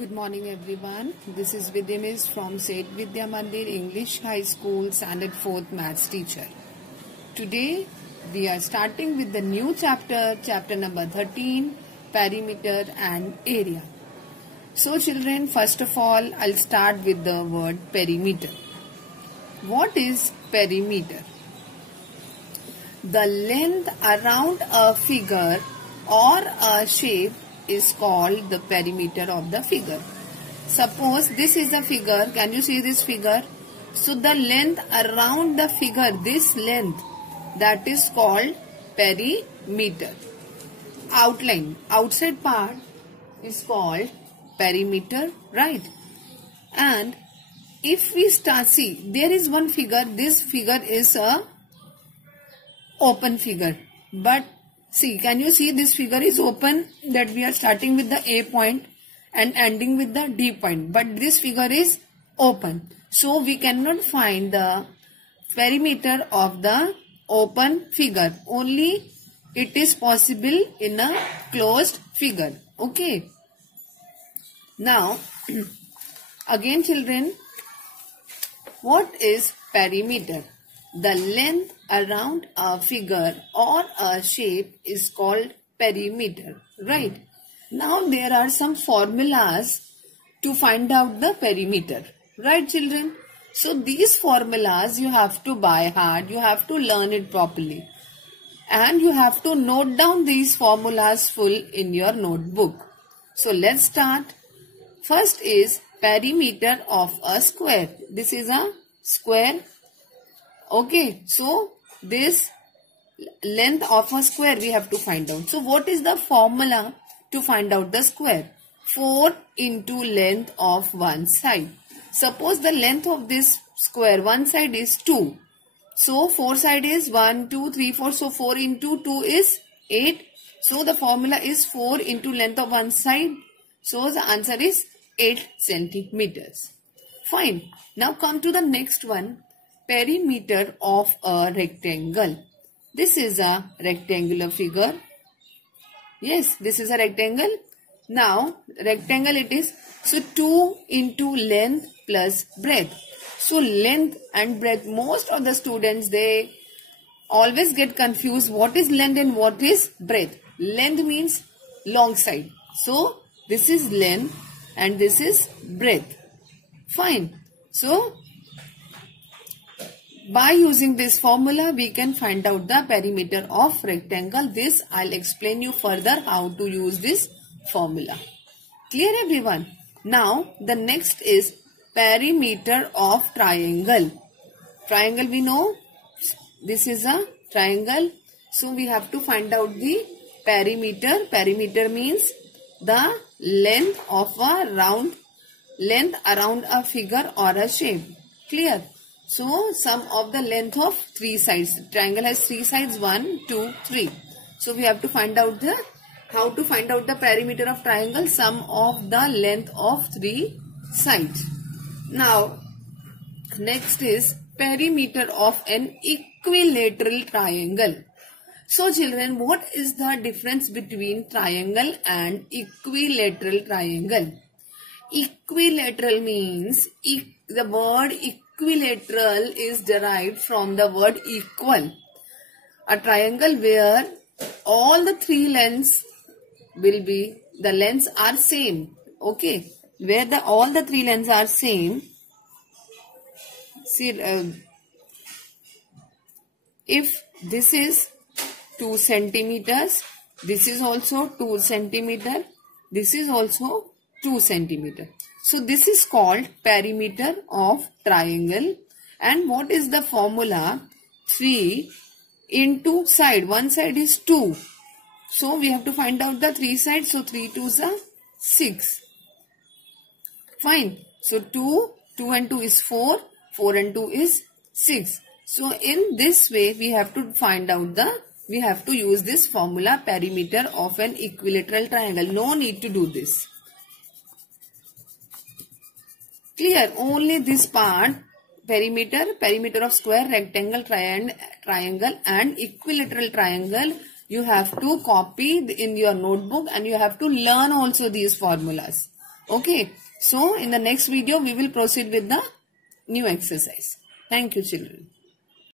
Good morning everyone. This is Vidyanis from Seth Vidya Mandir English High School Standard 4th Maths teacher. Today we are starting with the new chapter number 13, perimeter and area. So children, first of all I'll start with the word perimeter. What is perimeter? The length around a figure or a shape is called the perimeter of the figure. Suppose this is a figure. Can you see this figure? So the length around the figure, this length, that is called perimeter. Outline, outside part is called perimeter, right? And if we see, there is one figure. This figure is a open figure, but see, can you see this figure is open, that we are starting with the A point and ending with the D point, but this figure is open. So we cannot find the perimeter of the open figure. Only it is possible in a closed figure. Okay. Now, again children, what is perimeter? The length around a figure or a shape is called perimeter, right? Now there are some formulas to find out the perimeter, right children? So these formulas you have to by heart, you have to learn it properly, and you have to note down these formulas full in your notebook. So let's start. First is perimeter of a square. This is a square. Okay, so this length of a square we have to find out. So what is the formula to find out the square? 4 into length of one side. Suppose the length of this square, one side is 2. So 4 side is 1, 2, 3, 4. So 4 into 2 is 8. So the formula is 4 into length of one side. So the answer is 8 centimeters. Fine. Now come to the next one. Perimeter of a rectangle. This is a rectangular figure. Yes, this is a rectangle. Now, rectangle it is. So, 2 into length plus breadth. So, length and breadth. Most of the students, they always get confused. What is length and what is breadth? Length means long side. So, this is length and this is breadth. Fine. So, by using this formula, we can find out the perimeter of rectangle. This I'll explain you further how to use this formula. Clear everyone? Now, the next is perimeter of triangle. Triangle we know. This is a triangle. So, we have to find out the perimeter. Perimeter means the length of a round, length around a figure or a shape. Clear? So, sum of the length of 3 sides. Triangle has 3 sides, 1, 2, 3. So, we have to find out the, how to find out the perimeter of triangle, sum of the length of 3 sides. Now, next is perimeter of an equilateral triangle. So, children, what is the difference between triangle and equilateral triangle? Equilateral means, the word equilateral is derived from the word equal. A triangle where all the 3 lengths will be, the lengths are same. Okay. Where all the 3 lengths are same. See, if this is 2 centimeters, this is also 2 centimeter, this is also 2 centimeter. So this is called perimeter of triangle. And what is the formula? 3 into side. One side is 2. So we have to find out the 3 sides. So 3 2s are 6. Fine. So 2 and 2 is 4. 4 and 2 is 6. So in this way we have to find out we have to use this formula, perimeter of an equilateral triangle. No need to do this. Clear? Only this part, perimeter of square, rectangle, triangle and equilateral triangle, you have to copy in your notebook and you have to learn also these formulas. Okay. So in the next video, we will proceed with the new exercise. Thank you, children.